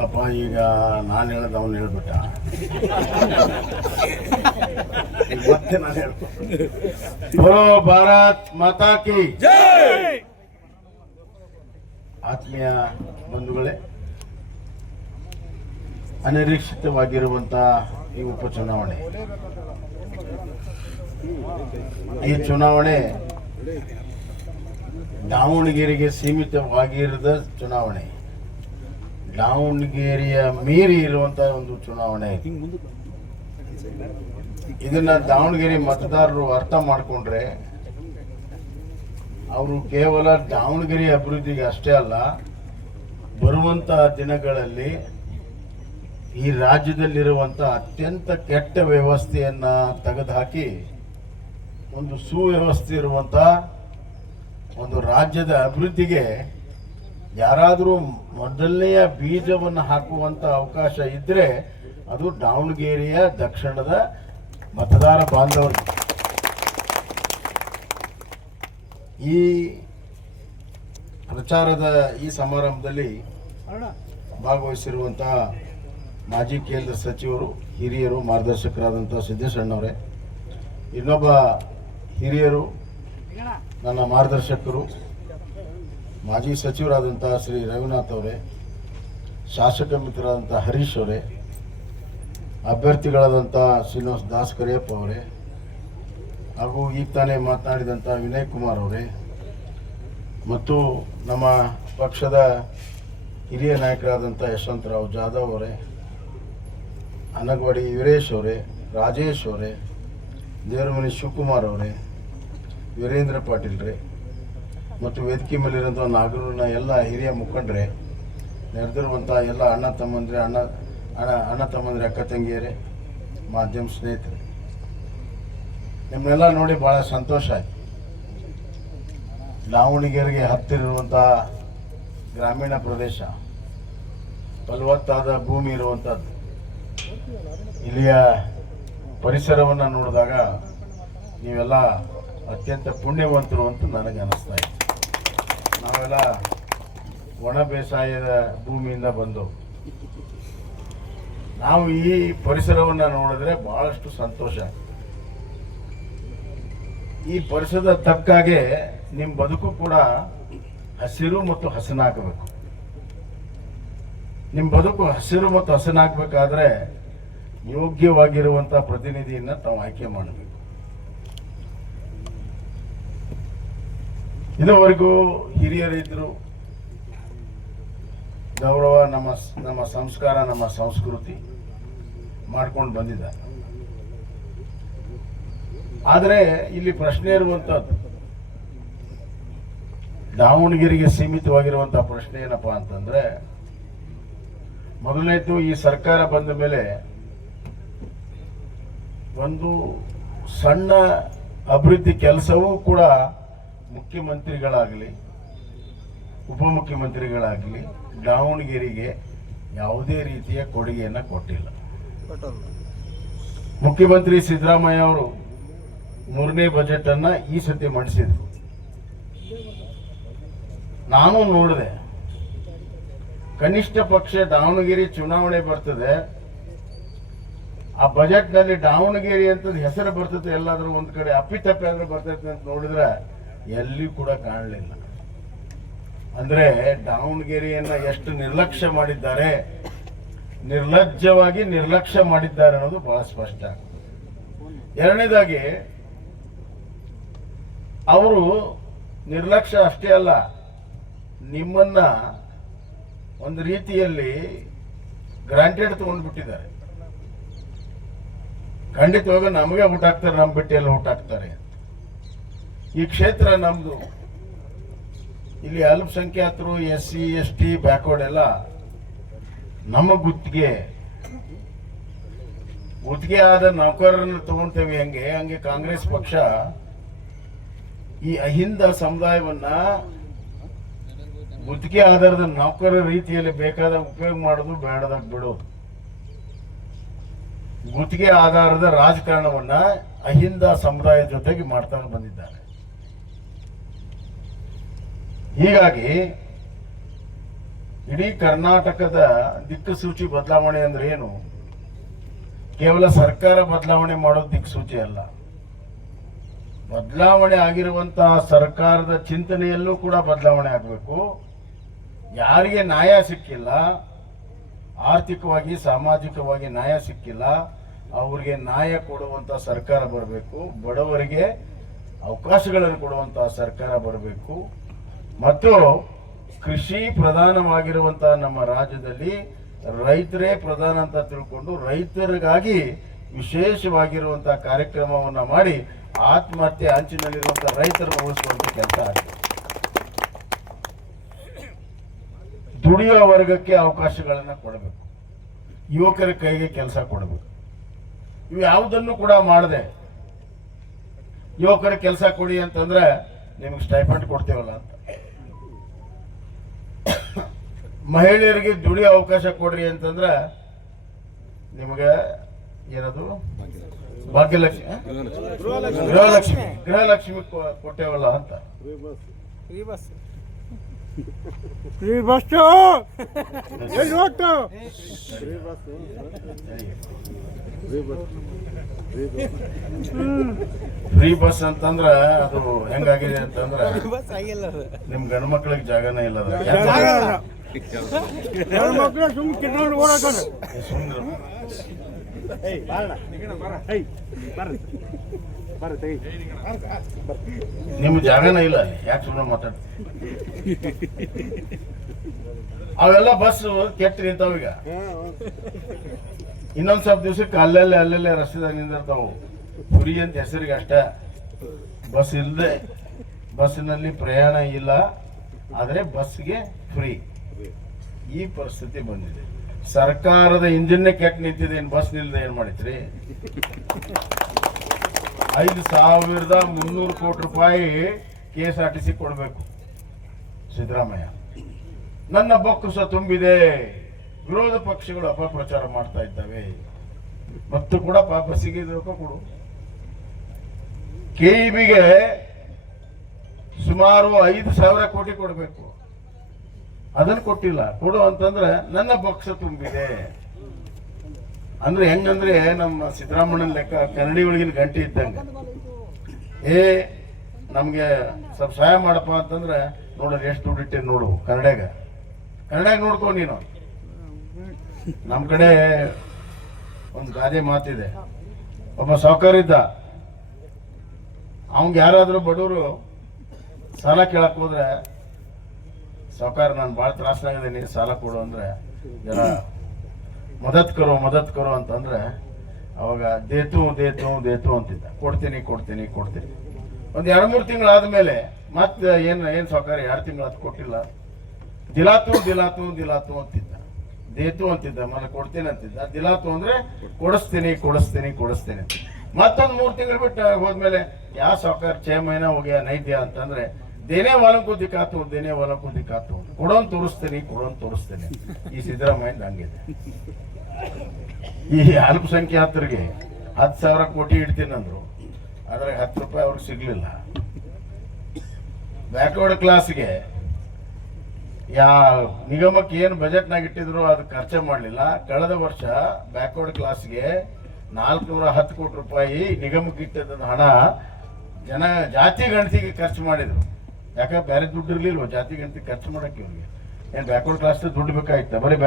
ಅಲ್ಲಪ್ಪ, ಈಗ ನಾನು ಹೇಳೋದು ಅವನು ಹೇಳ್ಬಿಟ್ಟ. ಮತ್ತೆ ನಾನು ಹೇಳ್ತೀನಿ, ಬೋಲೋ ಭಾರತ್ ಮಾತಾ ಕಿ ಜೈ. ಆತ್ಮೀಯ ಬಂಧುಗಳೇ, ಅನಿರೀಕ್ಷಿತವಾಗಿರುವಂತ ಈ ಉಪಚುನಾವಣೆ, ಈ ಚುನಾವಣೆ ದಾವಣಗೆರೆಗೆ ಸೀಮಿತವಾಗಿರದ ಚುನಾವಣೆ, ದಾವಣಗೆರೆಯ ಮೀರಿ ಇರುವಂತಹ ಒಂದು ಚುನಾವಣೆ. ಇದನ್ನ ದಾವಣಗೆರೆ ಮತದಾರರು ಅರ್ಥ ಮಾಡಿಕೊಂಡ್ರೆ ಅವರು ಕೇವಲ ದಾವಣಗೆರೆ ಅಭಿವೃದ್ಧಿಗೆ ಅಷ್ಟೇ ಅಲ್ಲ, ಬರುವಂತಹ ದಿನಗಳಲ್ಲಿ ಈ ರಾಜ್ಯದಲ್ಲಿರುವಂಥ ಅತ್ಯಂತ ಕೆಟ್ಟ ವ್ಯವಸ್ಥೆಯನ್ನ ತೆಗೆದುಹಾಕಿ ಒಂದು ಸುವ್ಯವಸ್ಥೆ ಇರುವಂಥ ಒಂದು ರಾಜ್ಯದ ಅಭಿವೃದ್ಧಿಗೆ ಯಾರಾದರೂ ಮೊದಲನೆಯ ಬೀಜವನ್ನು ಹಾಕುವಂಥ ಅವಕಾಶ ಇದ್ದರೆ ಅದು ದಾವಣಗೆರೆಯ ದಕ್ಷಿಣದ ಮತದಾರ ಬಾಂಧವರು. ಈ ಪ್ರಚಾರದ ಈ ಸಮಾರಂಭದಲ್ಲಿ ಭಾಗವಹಿಸಿರುವಂತಹ ಮಾಜಿ ಕೇಂದ್ರ ಸಚಿವರು, ಹಿರಿಯರು, ಮಾರ್ಗದರ್ಶಕರಾದಂಥ ಸಿದ್ದೇಶಣ್ಣವರೇ, ಇನ್ನೊಬ್ಬ ಹಿರಿಯರು, ನನ್ನ ಮಾರ್ಗದರ್ಶಕರು, ಮಾಜಿ ಸಚಿವರಾದಂಥ ಶ್ರೀ ರಘುನಾಥ್ ಅವರೇ, ಶಾಸಕ ಮಿತ್ರರಾದಂಥ ಹರೀಶ್ ಅವರೇ, ಅಭ್ಯರ್ಥಿಗಳಾದಂಥ ಶ್ರೀನಿವಾಸ್ ದಾಸ್ ಕರಿಯಪ್ಪ ಅವರೇ, ಹಾಗೂ ಈಗ ತಾನೇ ಮಾತನಾಡಿದಂಥ ವಿನಯ್ ಕುಮಾರ್ ಅವರೇ, ಮತ್ತು ನಮ್ಮ ಪಕ್ಷದ ಹಿರಿಯ ನಾಯಕರಾದಂಥ ಯಶವಂತರಾವ್ ಜಾಧವ್ ಅವರೇ, ಅನಗವಾಡಿ ವೀರೇಶ್ ಅವರೇ, ರಾಜೇಶ್ ಅವರೇ, ದೇವರಮನಿ ಶಿವಕುಮಾರ್ ಅವರೇ, ವೀರೇಂದ್ರ ಪಾಟೀಲ್ರೇ, ಮತ್ತು ವೇದಿಕೆ ಮೇಲಿರುವಂಥ ನಾಗರೂರಿನ ಎಲ್ಲ ಹಿರಿಯ ಮುಖಂಡರೇ, ನೆರೆದಿರುವಂಥ ಎಲ್ಲ ಅಣ್ಣ ತಮ್ಮಂದ್ರೆ ಅಕ್ಕ ತಂಗಿಯರೇ, ಮಾಧ್ಯಮ ಸ್ನೇಹಿತರೆ, ನಿಮ್ಮನ್ನೆಲ್ಲ ನೋಡಿ ಭಾಳ ಸಂತೋಷ ಆಯ್ತು. ದಾವಣಗೆರೆಗೆ ಹತ್ತಿರುವಂಥ ಗ್ರಾಮೀಣ ಪ್ರದೇಶ, ಫಲವತ್ತಾದ ಭೂಮಿ ಇರುವಂಥದ್ದು, ಇಲ್ಲಿಯ ಪರಿಸರವನ್ನು ನೋಡಿದಾಗ ನೀವೆಲ್ಲ ಅತ್ಯಂತ ಪುಣ್ಯವಂತರು ಅಂತ ನನಗೆ ಅನ್ನಿಸ್ತಾ ಇದೆ. ನಾವೆಲ್ಲ ಒಣ ಬೇಸಾಯದ ಭೂಮಿಯಿಂದ ಬಂದು ನಾವು ಈ ಪರಿಸರವನ್ನು ನೋಡಿದ್ರೆ ಬಹಳಷ್ಟು ಸಂತೋಷ. ಈ ಪರಿಸರದ ತಕ್ಕಾಗೆ ನಿಮ್ಮ ಬದುಕು ಕೂಡ ಹಸಿರು ಮತ್ತು ಹಸನಾಗಬೇಕು. ನಿಮ್ಮ ಬದುಕು ಹಸಿರು ಮತ್ತು ಹಸನಾಗಬೇಕಾದ್ರೆ ಯೋಗ್ಯವಾಗಿರುವಂಥ ಪ್ರತಿನಿಧಿಯನ್ನು ತಾವು ಆಯ್ಕೆ ಮಾಡಬೇಕು. ಇದುವರೆಗೂ ಹಿರಿಯರಿದ್ದರು, ಗೌರವ, ನಮ್ಮ ಸಂಸ್ಕಾರ, ನಮ್ಮ ಸಂಸ್ಕೃತಿ ಮಾಡ್ಕೊಂಡು ಬಂದಿದ್ದಾರೆ. ಆದರೆ ಇಲ್ಲಿ ಪ್ರಶ್ನೆ ಇರುವಂಥದ್ದು, ದಾವಣಗೆರೆಗೆ ಸೀಮಿತವಾಗಿರುವಂಥ ಪ್ರಶ್ನೆ ಏನಪ್ಪ ಅಂತಂದ್ರೆ, ಮೊದಲನೇದು ಈ ಸರ್ಕಾರ ಬಂದ ಮೇಲೆ ಒಂದು ಸಣ್ಣ ಅಭಿವೃದ್ಧಿ ಕೆಲಸವೂ ಕೂಡ ಮುಖ್ಯಮಂತ್ರಿಗಳಾಗಲಿ ಉಪಮುಖ್ಯಮಂತ್ರಿಗಳಾಗಲಿ ದಾವಣಗೆರೆಗೆ ಯಾವುದೇ ರೀತಿಯ ಕೊಡುಗೆಯನ್ನು ಕೊಟ್ಟಿಲ್ಲ. ಮುಖ್ಯಮಂತ್ರಿ ಸಿದ್ದರಾಮಯ್ಯ ಅವರು 3ನೇ ಬಜೆಟ್ ಅನ್ನ ಈ ಸತಿ ಮಂಡಿಸಿದ್ರು. ನಾನು ನೋಡಿದೆ, ಕನಿಷ್ಠ ಪಕ್ಷ ದಾವಣಗೆರೆ ಚುನಾವಣೆ ಬರ್ತದೆ, ಆ ಬಜೆಟ್ ನಲ್ಲಿ ದಾವಣಗೆರೆ ಅಂತ ಹೆಸರು ಬರ್ತದೆ, ಎಲ್ಲಾದ್ರೂ ಒಂದ್ ಕಡೆ ಅಪ್ಪಿತಪ್ಪಿ ಆದ್ರೂ ಬರ್ತೈತೆ ಅಂತ ನೋಡಿದ್ರೆ ಎಲ್ಲಿ ಕೂಡ ಕಾಣಲಿಲ್ಲ. ಅಂದ್ರೆ ದಾವಣಗೆರೆಯನ್ನ ಎಷ್ಟು ನಿರ್ಲಕ್ಷ್ಯ ಮಾಡಿದ್ದಾರೆ, ನಿರ್ಲಜ್ಜವಾಗಿ ನಿರ್ಲಕ್ಷ್ಯ ಮಾಡಿದ್ದಾರೆ ಅನ್ನೋದು ಬಹಳ ಸ್ಪಷ್ಟ. ಎರಡನೇದಾಗಿ ಅವರು ನಿರ್ಲಕ್ಷ್ಯ ಅಷ್ಟೇ ಅಲ್ಲ, ನಿಮ್ಮನ್ನ ಒಂದು ರೀತಿಯಲ್ಲಿ ಗ್ರಾಂಟೆಡ್ ತಗೊಂಡ್ಬಿಟ್ಟಿದ್ದಾರೆ. ಖಂಡಿತವಾಗ ನಮಗೆ ಊಟ ಹಾಕ್ತಾರೆ, ನಮ್ಮ ಬಿಟ್ಟಿಯಲ್ಲಿ ಊಟ ಹಾಕ್ತಾರೆ. ಈ ಕ್ಷೇತ್ರ ನಮ್ದು, ಇಲ್ಲಿ ಅಲ್ಪಸಂಖ್ಯಾತರು, SC ST ಬ್ಯಾಕ್ವರ್ಡ್ ಎಲ್ಲ ನಮ್ಮ ಗುತ್ತಿಗೆ ಆದ ನೌಕರರನ್ನು ತಗೊಂತೇವೆ. ಹಂಗೆ ಕಾಂಗ್ರೆಸ್ ಪಕ್ಷ ಈ ಅಹಿಂದ ಸಮುದಾಯವನ್ನ ಗುತ್ತಿಗೆ ಆಧಾರದ ನೌಕರರ ರೀತಿಯಲ್ಲಿ ಬೇಕಾದಾಗ ಉಪಯೋಗ ಮಾಡೋದು, ಬೇಡದಾಗ ಬಿಡೋದು. ಗುತ್ತಿಗೆ ಆಧಾರದ ರಾಜಕಾರಣವನ್ನ ಅಹಿಂದ ಸಮುದಾಯದ ಜೊತೆಗೆ ಮಾಡ್ತಾ ಬಂದಿದ್ದಾರೆ. ಹೀಗಾಗಿ ಇಡೀ ಕರ್ನಾಟಕದ ದಿಕ್ಕುಸೂಚಿ ಬದಲಾವಣೆ ಅಂದ್ರೆ ಏನು? ಕೇವಲ ಸರ್ಕಾರ ಬದಲಾವಣೆ ಮಾಡೋದು ದಿಕ್ಸೂಚಿ ಅಲ್ಲ. ಬದಲಾವಣೆ ಆಗಿರುವಂತಹ ಸರ್ಕಾರದ ಚಿಂತನೆಯಲ್ಲೂ ಕೂಡ ಬದಲಾವಣೆ ಆಗಬೇಕು. ಯಾರಿಗೆ ನ್ಯಾಯ ಸಿಕ್ಕಿಲ್ಲ, ಆರ್ಥಿಕವಾಗಿ ಸಾಮಾಜಿಕವಾಗಿ ನ್ಯಾಯ ಸಿಕ್ಕಿಲ್ಲ, ಅವರಿಗೆ ನ್ಯಾಯ ಕೊಡುವಂತ ಸರ್ಕಾರ ಬರಬೇಕು. ಬಡವರಿಗೆ ಅವಕಾಶಗಳನ್ನು ಕೊಡುವಂತಹ ಸರ್ಕಾರ ಬರಬೇಕು. ಮತ್ತು ಕೃಷಿ ಪ್ರಧಾನವಾಗಿರುವಂತಹ ನಮ್ಮ ರಾಜ್ಯದಲ್ಲಿ ರೈತರೇ ಪ್ರಧಾನ ಅಂತ ತಿಳ್ಕೊಂಡು ರೈತರಿಗಾಗಿ ವಿಶೇಷವಾಗಿರುವಂತಹ ಕಾರ್ಯಕ್ರಮವನ್ನ ಮಾಡಿ ಆತ್ಮಹತ್ಯೆ ಅಂಚಿನಲ್ಲಿರುವಂತಹ ರೈತರು ಉಳಿಸುವಂತ ಕೆಲಸ ಆಗಿದೆ. ದುಡಿಯೋ ವರ್ಗಕ್ಕೆ ಅವಕಾಶಗಳನ್ನ ಕೊಡಬೇಕು, ಯುವಕರ ಕೈಗೆ ಕೆಲಸ ಕೊಡಬೇಕು. ಇವು ಯಾವುದನ್ನು ಕೂಡ ಮಾಡದೆ ಯುವಕರ ಕೆಲಸ ಕೊಡಿ ಅಂತಂದ್ರೆ ನಿಮ್ಗೆ ಸ್ಟೈಫಂಡ್ ಕೊಡ್ತೇವಲ್ಲ ಅಂತ, ಮಹಿಳೆಯರಿಗೆ ದುಡಿಯೋ ಅವಕಾಶ ಕೊಡ್ರಿ ಅಂತಂದ್ರೆ ನಿಮಗೆ ಏನದು ಭಾಗ್ಯಲಕ್ಷ್ಮಿ ಗೃಹಲಕ್ಷ್ಮಿ ಕೊಟ್ಟೇವಲ್ಲ ಅಂತ. ಫ್ರೀ ಬಸ್ ಅಂತಂದ್ರ ಅದು ಹೆಂಗಾಗಿದೆ ಅಂತಂದ್ರ ನಿಮ್ ಗಂಡ ಮಕ್ಳಿಗೆ ಜಾಗನೇ ಇಲ್ಲ. ನಿಮ್ ಜಾಗನೇ ಇಲ್ಲ, ಯಾಕೆ ಸುಮ್ಮನೆ ಮಾತಾಡ? ಅವೆಲ್ಲ ಬಸ್ ಕೆಟ್ಟ ನಿಂತಾವ. ಈಗ ಇನ್ನೊಂದ್ ಸ್ವಲ್ಪ ದಿವ್ಸಕ್ಕೆ ಅಲ್ಲೆಲ್ಲೇ ರಸ್ತೆದಾಗ ನಿಂದಿರ್ತಾವು. ಫ್ರೀ ಅಂತ ಹೆಸರಿಗೆ ಅಷ್ಟ, ಬಸ್ ಇಲ್ಲದೆ, ಬಸ್ಸಿನಲ್ಲಿ ಪ್ರಯಾಣ ಇಲ್ಲ, ಆದ್ರೆ ಬಸ್ಗೆ ಫ್ರೀ. ಈ ಪರಿಸ್ಥಿತಿ ಬಂದಿದೆ. ಸರ್ಕಾರದ ಇಂಜಿನ್ನೇ ಕೆಟ್ಟ ನಿಂತಿದೆ, ಏನ್ ಬಸ್ ನಿಲ್ದೆ ಏನ್ ಮಾಡಿದ್ರಿ? 5,300 ಕೋಟಿ ರೂಪಾಯಿ KSRTC ಕೊಡಬೇಕು ಸಿದ್ದರಾಮಯ್ಯ. ನನ್ನ ಬೊಕ್ಕಸ ತುಂಬಿದೆ, ವಿರೋಧ ಪಕ್ಷಗಳು ಅಪಪ್ರಚಾರ ಮಾಡ್ತಾ ಇದ್ದಾವೆ. ಮತ್ತು ಕೂಡ ಪಾಪ ಸಿಗಿದ್ರಕ್ಕೂ ಕೊಡು. KEBಗೆ ಸುಮಾರು 5,000 ಕೋಟಿ ಕೊಡಬೇಕು, ಅದನ್ನು ಕೊಟ್ಟಿಲ್ಲ. ಕೊಡು ಅಂತಂದ್ರೆ ನನ್ನ ಬೊಕ್ಕಸ ತುಂಬಿದೆ ಅಂದ್ರೆ ಹೆಂಗಂದ್ರೆ ನಮ್ಮ ಸಿದ್ದರಾಮಣ್ಣನ ಲೆಕ್ಕ ಕನ್ನಡಿ ಒಳಗಿನ ಗಂಟೆ ಇದ್ದಂಗೆ. ನಮ್ಗೆ ಸ್ವಲ್ಪ ಸಹಾಯ ಮಾಡಪ್ಪ ಅಂತಂದ್ರೆ ನೋಡ್ರಿ ಎಷ್ಟು ದುಡ್ಡು ಇಟ್ಟೆ ನೋಡು. ಕನ್ನಡಾಗ ನೋಡ್ಕೊ ನೀನು. ನಮ್ ಕಡೆ ಒಂದು ಗಾದೆ ಮಾತಿದೆ, ಒಬ್ಬ ಸಾಹುಕಾರ ಇದ್ದ. ಅವಂಗ ಯಾರಾದ್ರೂ ಬಡವರು ಸಾಲ ಕೇಳಕ್ ಹೋದ್ರೆ, ಸಾಹುಕಾರ ನಾನು ಭಾಳ ತ್ರಾಸನಾಗಿದ್ದೀನಿ ಸಾಲ ಕೊಡು ಅಂದ್ರೆ, ಜನ ಮದತ್ ಕರೋ ಅಂತಂದ್ರೆ ಅವಾಗ ದೇತು ಅಂತಿದ್ದ. ಕೊಡ್ತೀನಿ. ಒಂದ್ 2-3 ತಿಂಗಳಾದ್ಮೇಲೆ ಮತ್ತೆ ಏನ್ ಸಾಹುಕಾರ 2 ತಿಂಗಳು ಅದು ಕೊಟ್ಟಿಲ್ಲ. ದಿಲಾತು ಅಂತಿದ್ದ. ದೇತು ಅಂತಿದ್ದ, ಮನೆ ಕೊಡ್ತೀನಿ ಅಂತಿದ್ದ. ದಿಲಾತು ಅಂದ್ರೆ ಕೊಡಿಸ್ತೀನಿ ಅಂತ. ಮತ್ತೊಂದು 3 ತಿಂಗಳು ಬಿಟ್ಟು ಹೋದ್ಮೇಲೆ ಯಾವ ಸಾಹುಕಾರ 6 ಮಹಿನಾ ಹೋಗ್ಯ ನೈದ್ಯ ಅಂತಂದ್ರೆ ದೇನೇ ವಾಲಂಕು ದಿಕ್ಕಾತು ಕೊಡೋನ್ ತೋರಿಸ್ತೀನಿ. ಈ ಸಿದ್ದರಾಮಯ್ಯ ಹಂಗಿದೆ. ಈ ಅಲ್ಪಸಂಖ್ಯಾತರಿಗೆ 10,000 ಕೋಟಿ ಇಡ್ತೀನಿ ಅಂದ್ರು, ಅದ್ರಾಗ 10 ರೂಪಾಯಿ ಅವ್ರಿಗೆ ಸಿಗ್ಲಿಲ್ಲ. ಬ್ಯಾಕ್ವರ್ಡ್ ಕ್ಲಾಸ್ಗೆ ನಿಗಮಕ್ಕೆ ಏನು ಬಜೆಟ್ನಾಗ ಇಟ್ಟಿದ್ರು ಅದು ಖರ್ಚೆ ಮಾಡಲಿಲ್ಲ. ಕಳೆದ ವರ್ಷ ಬ್ಯಾಕ್ವರ್ಡ್ ಕ್ಲಾಸ್ಗೆ 410 ಕೋಟಿ ರೂಪಾಯಿ ನಿಗಮಕ್ಕೆ ಇಟ್ಟಿದ್ದ ಹಣ ಜಾತಿ ಗಣತಿಗೆ ಖರ್ಚು ಮಾಡಿದ್ರು. ಯಾಕಂದ್ರೆ ಬೇರೆ ದುಡ್ಡು ಇರ್ಲಿಲ್ವ ಜಾತಿ ಗಣತಿ ಖರ್ಚು ಮಾಡಕ್ಕೆ. ಇವ್ರಿಗೆ ಏನ್ ಬ್ಯಾಕ್ವರ್ಡ್ ಕ್ಲಾಸ್ ದುಡ್ಡು ಬೇಕಾಗಿತ್ತ? ಬರೀ